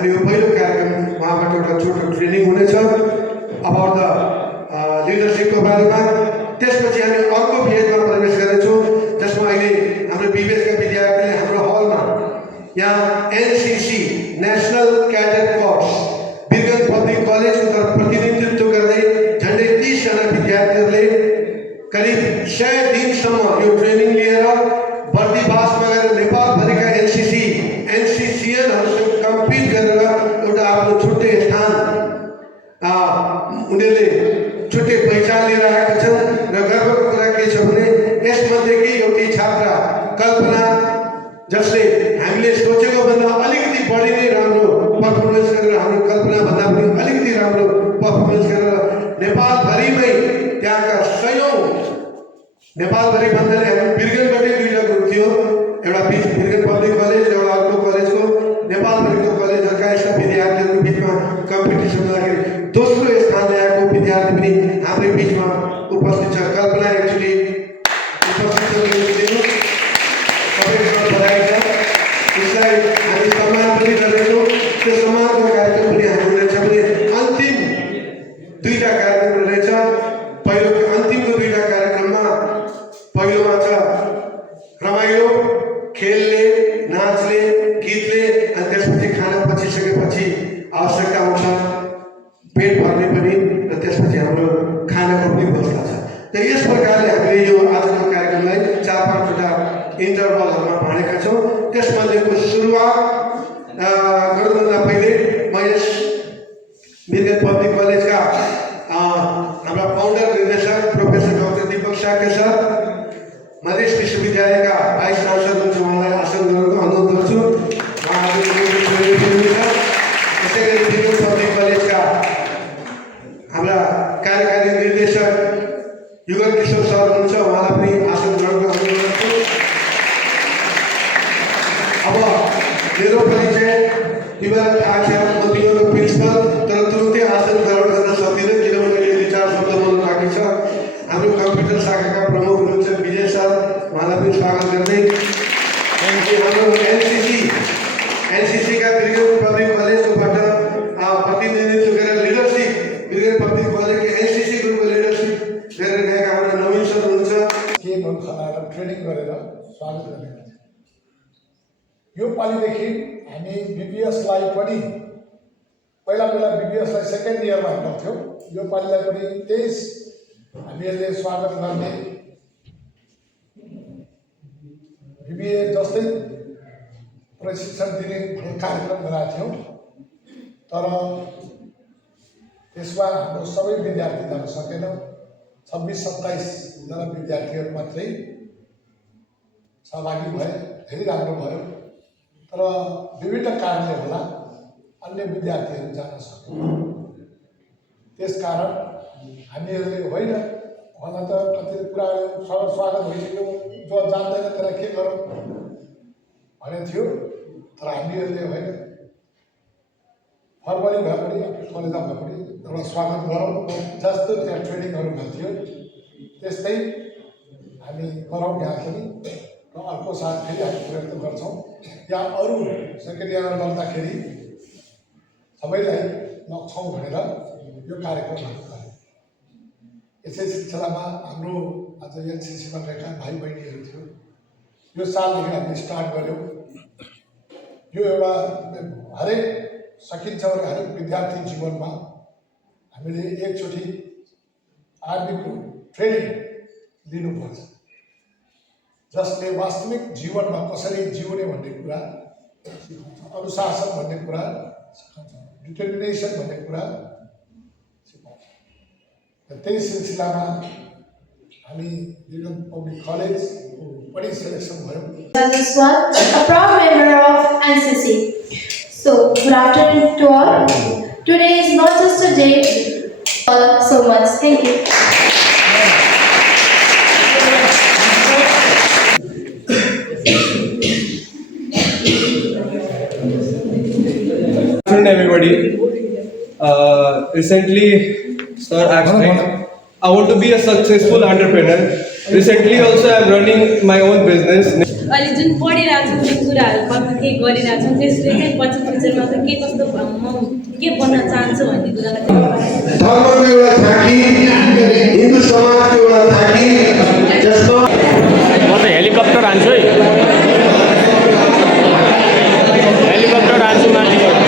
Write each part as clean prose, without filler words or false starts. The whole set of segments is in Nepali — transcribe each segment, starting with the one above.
हामी यो पहिलो कार्यक्रम उहाँबाट एउटा छोटो ट्रेनिङ हुनेछ अबाउट द लिडरसिपको बारेमा। त्यसपछि हामी अर्को फेजमा प्रवेश गर्नेछौँ जसमा अहिले हाम्रो विवेकका विद्यार्थीले हाम्रो हलमा यहाँ NCC national cadet course Birgunj public कलेजको प्रतिनिधित्व गर्दै झन्डै 30 जना विद्यार्थीहरूले करिब 100 दिनसम्म यो ट्रेनिङ लिएर बर्दिवासमा गएर नेपालभरिका एनसिसिएनहरूसँग कम्पिट गरेर एउटा आफ्नो छुट्टै स्थान उनीहरूले छुट्टै पहिचान लिएर आएका छन्। र गर्वको कुरा के छ भने यसमध्येकै एउटी छात्रा कल्पना, जसले हामीले सोचेको भन्दा अलिकति बढी नै राम्रो पर्फर्मेन्स गरेर, हाम्रो कल्पना भन्दा पनि अलिकति राम्रो पर्फर्मेन्स गरेर नेपालभरिमै त्यहाँका सयौं, नेपालभरि भन्दाखेरि हामी वीरगञ्जबाटै दुईटा ग्रुप थियो, एउटा वीरगञ्ज पब्लिक कलेज, एउटा अर्को कलेजको नेपालभरिको कलेजहरूका यस्ता विद्यार्थीहरूको बिचमा कम्पिटिसन गर्दाखेरि दोस्रो स्थान ल्याएको विद्यार्थी पनि हाम्रै बिचमा उपस्थित छ। कल्पना एकचोटि उपस्थित दिनु, सबैसँग बधाई छ। उसलाई हामी सम्मान पनि गर्नेछौँ। त्यो सम्मानको कार्यक्रम पनि हामी रहेछ भने अन्तिम दुईटा कार्यक्रम रहेछ। अन्तिमको दुईटा कार्यक्रममा पहिलोमा छ रमाइलो, खेलले, नाचले, गीतले, अनि त्यसपछि खाना पचिसकेपछि आवश्यकता हुन्छ पेट भर्ने पनि, र त्यसपछि हाम्रो खानाको पनि व्यवस्था छ। त यस प्रकारले हामीले यो आजको कार्यक्रमलाई 4-5वटा इन्टरभलहरूमा भाँडेका छौँ। त्यसमध्येको सुरुवात गर्नुभन्दा पहिले म यस वीरगञ्ज पब्लिक कलेजका हाम्रा फाउन्डर निर्देशक प्रोफेसर डाक्टर दीपक साके सर, मधेस विश्वविद्यालयका भाइस चान्सलर हुनुहुन्छ, उहाँलाई आसन ग्रहणको अनुरोध गर्छु। त्यसै गरी वीरगञ्ज पब्लिक कलेजका हाम्रा कार्यकारी निर्देशक युगल किशोर सर हुनुहुन्छ, उहाँलाई पनि आसन ग्रहणको अनुरोध गर्छु। अब मेरो परिचय तिमीलाई थाहा छ, म तिमीहरूको प्रिन्सिपल, तर तुरुन्तै आसन ग्रहण गर्न सक्दिनँ किनभने मैले 2-4 शब्द बोल्नु बाँकी छ। हाम्रो कम्प्युटर शाखाका प्रमुख हुनुहुन्छ विजय सर, उहाँलाई पनि स्वागत गर्दै हाम्रो एनसिसीका वीरगञ्ज पब्लिक कलेजकोबाट प्रतिनिधित्व गरेर लिडरसिप वीरगञ्ज पब्लिक कलेजको एनसिसी ग्रुपको लिडरसिप गरेर गएका हाम्रो नवीन सर हुनुहुन्छ। गेमहरू खेलाएर ट्रेनिङ गरेर स्वागत गर्ने गर्छ। यो पालिदेखि हामी बिबिएसलाई पनि पहिला बिबिएसलाई सेकेन्ड इयरमा गर्थ्यौँ, यो पालिलाई पनि 23 हामीहरूले स्वागत गर्ने बिबिए जस्तै प्रशिक्षण दिने कार्यक्रम गराएको थियौँ। तर त्यसमा हाम्रो सबै विद्यार्थी जान सकेन, 26-27 जना विद्यार्थीहरू मात्रै सहभागी भए, धेरै राम्रो भयो। तर विभिन्न कारणले होला अन्य विद्यार्थीहरू जान सके। त्यसकारण हामीहरूले होइन भन त कति कुरा स्वागत भइसक्यो, जो जान्दैन त्यसलाई के गरौँ भने थियो। तर हामीहरूले होइन फर्मली भए पनि आफ्नो कलेजमा भए पनि एउटा स्वागत गरौँ, जस्तो त्यहाँ ट्रेनिङहरू गर्थ्यो त्यस्तै हामी गरौँ यहाँ पनि। र अर्को साल फेरि हामी प्रयत्न गर्छौँ या अरू सेकेन्ड इयरमा लग्दाखेरि सबैलाई लग्छौँ भनेर यो कार्यक्रमहरू गऱ्यौँ। यसै सिलसिलामा हाम्रो आज एनसिसीमा रहेका भाइ बहिनीहरू थियो। यो सालदेखि हामीले स्टार्ट गऱ्यौँ। यो एउटा हरेक सकिन्छ भने हरेक विद्यार्थी जीवनमा हामीले एकचोटि आर्मीको ट्रेनिङ लिनुपर्छ, जसले वास्तविक जीवनमा कसरी जिउने भन्ने कुरा सिकाउँछ, अनुशासन भन्ने कुरा सिकाउँछ, डिटर्मिनेसन भन्ने कुरा सिकाउँछ। र त्यही सिलसिलामा हामी वीरगञ्ज पब्लिक कलेज पनि सेलेक्सन भयौँ। Jaswal, a proud member of NCC. So, good afternoon to all. Today is not just a day, so much. Thank you. Good afternoon, everybody. Recently, sir asked me, I want to be a successful entrepreneur. Recently, also, I am running my own business. अहिले जुन पढिरहेको छौँ जुन कुराहरू केही गरिरहेको छौँ त्यसले चाहिँ पछि फ्युचरमा चाहिँ के कस्तो म के बन्न चाहन्छु भन्ने कुरालाई चाहिँ धर्मको एउटा झाँकी हिन्दू समाजको एउटा झाँकी जसमा म त हेलिकप्टर हान्छु है हेलिकप्टर हान्छु माथिबाट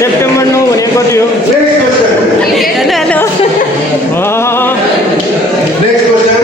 सेप्टेम्बर 9 भनेको कति हो नेक्स्ट क्वेश्चन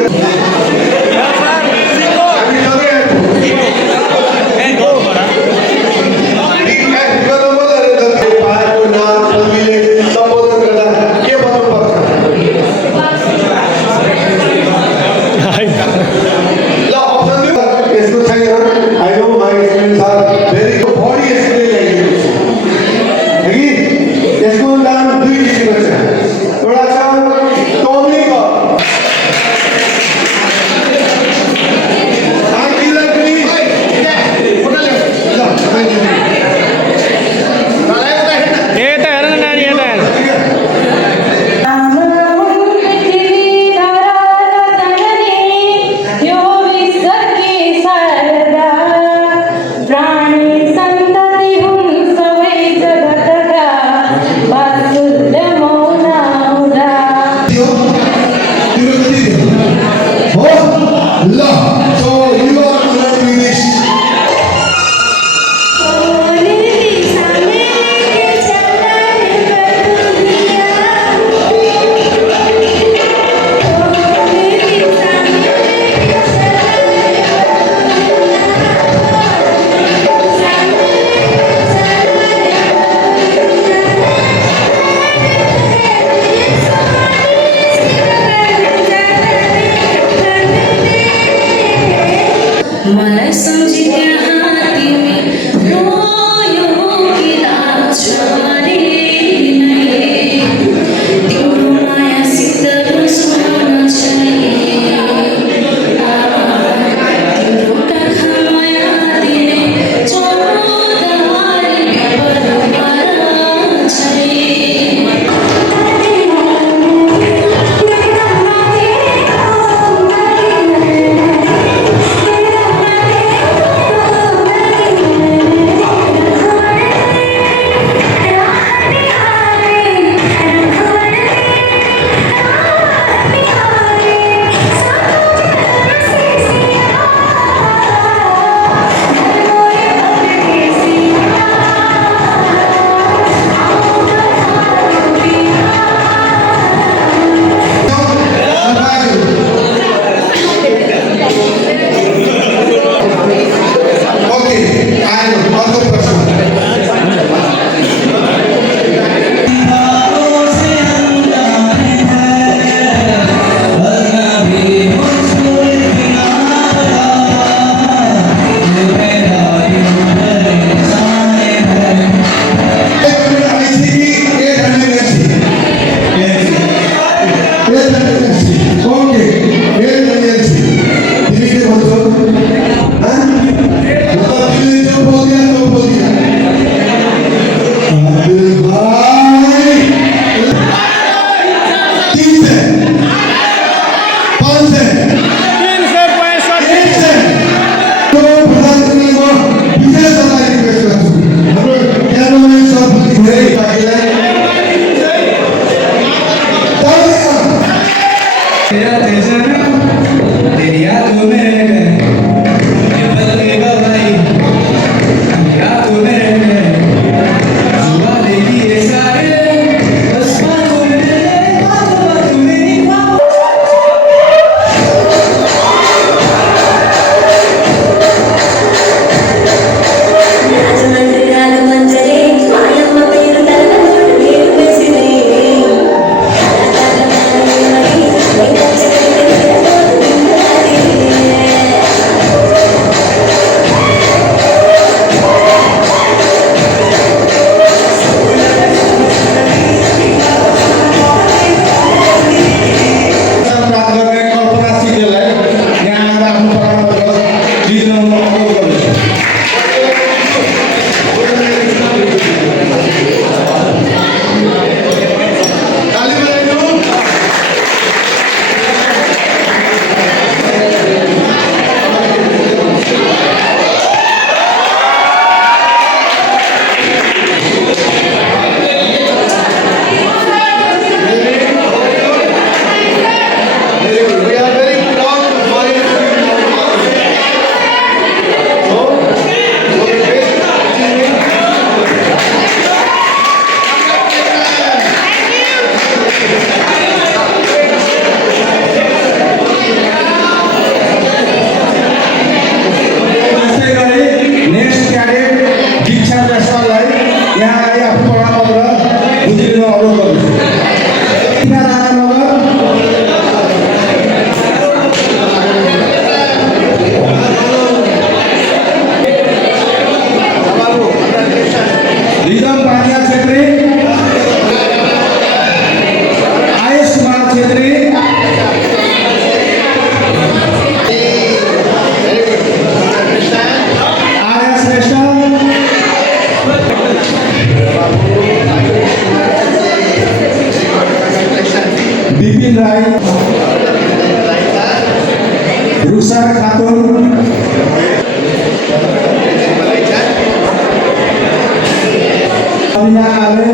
उहाँले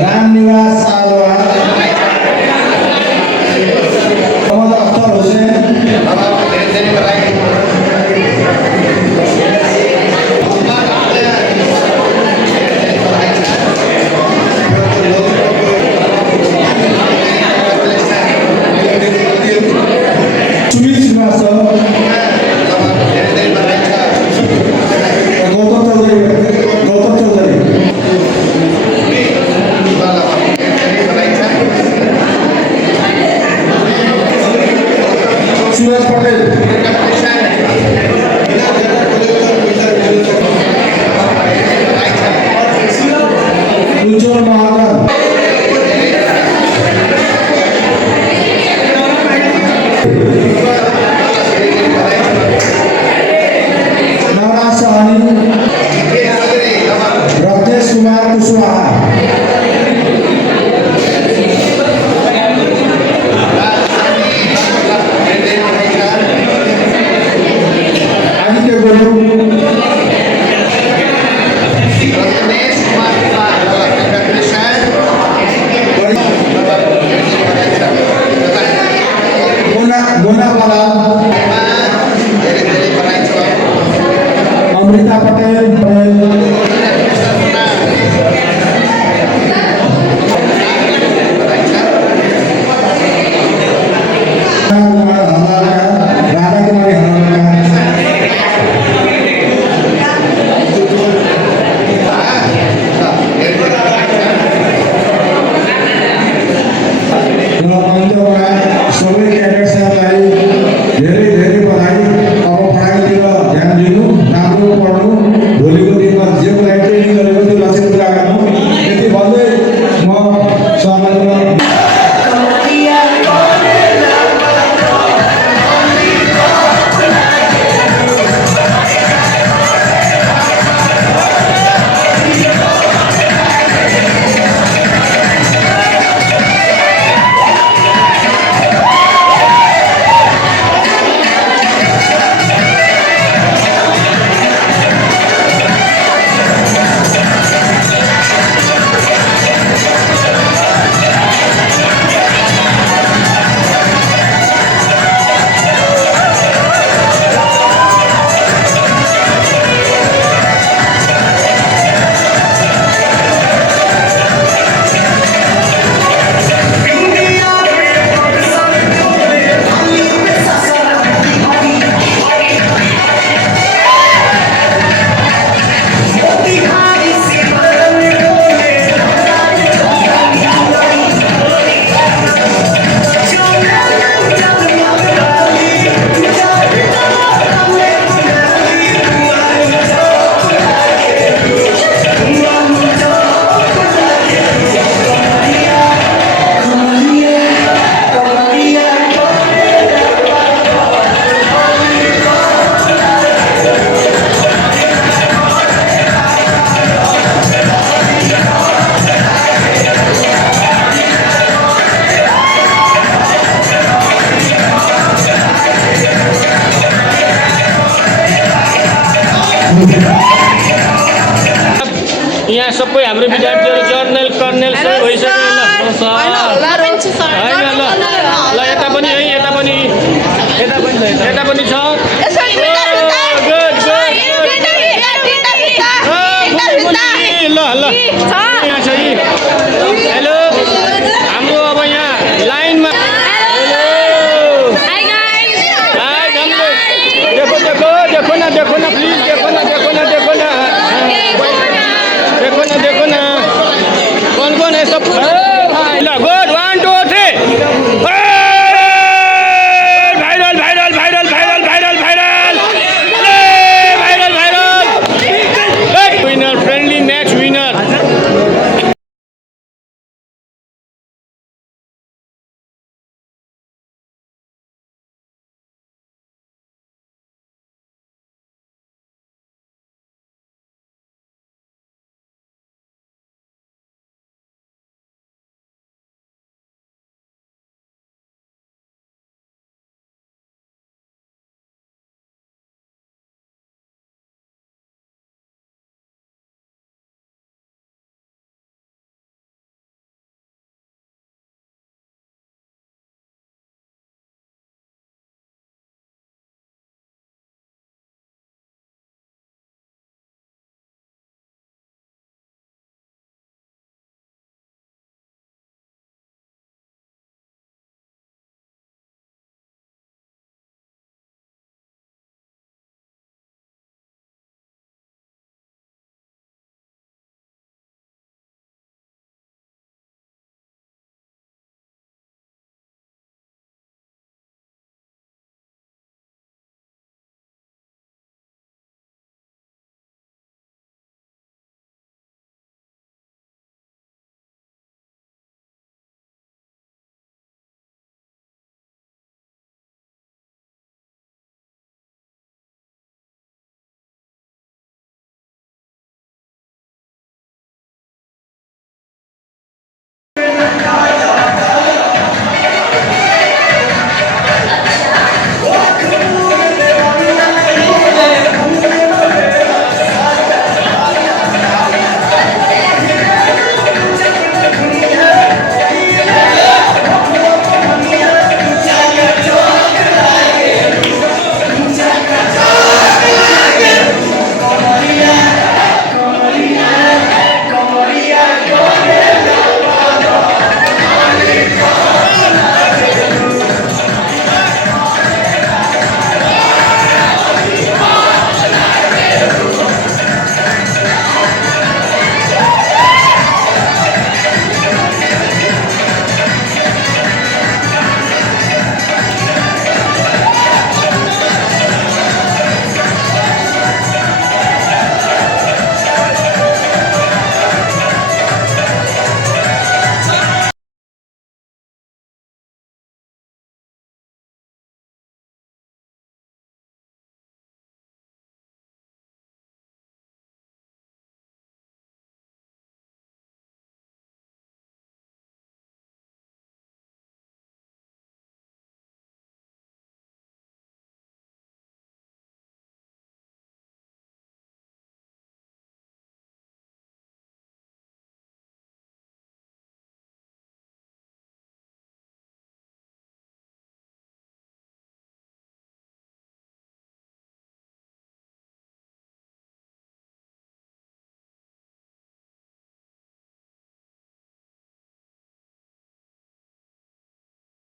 रामनिवास सालवा, मोहम्मद अख्तर हुसैन, सुमित श्रीवास्तव, गौतम चौधरी, सूरज पटेल, उज्जवल महाजन, नवराज सहनी, रत्नेश कुमार कुशवाहा, आदित्य गोलू, मोना बाला, अमृता पटेल, राधा कुमारी सबै क्याडेट्सहरूलाई धेरै धेरै बधाई। अब पढाइतिर ध्यान दिनु, राम्रो पढ्नु, भोलिको दिनमा जे कुरा ट्रेनिङ गरेको त्यो लक्ष्य पुरा गर्नु। यति भन्दै म सहमति यहाँ सबै हाम्रो विद्यार्थीहरू जर्नल कर्नेल सबै भइसक्यो। ल यता पनि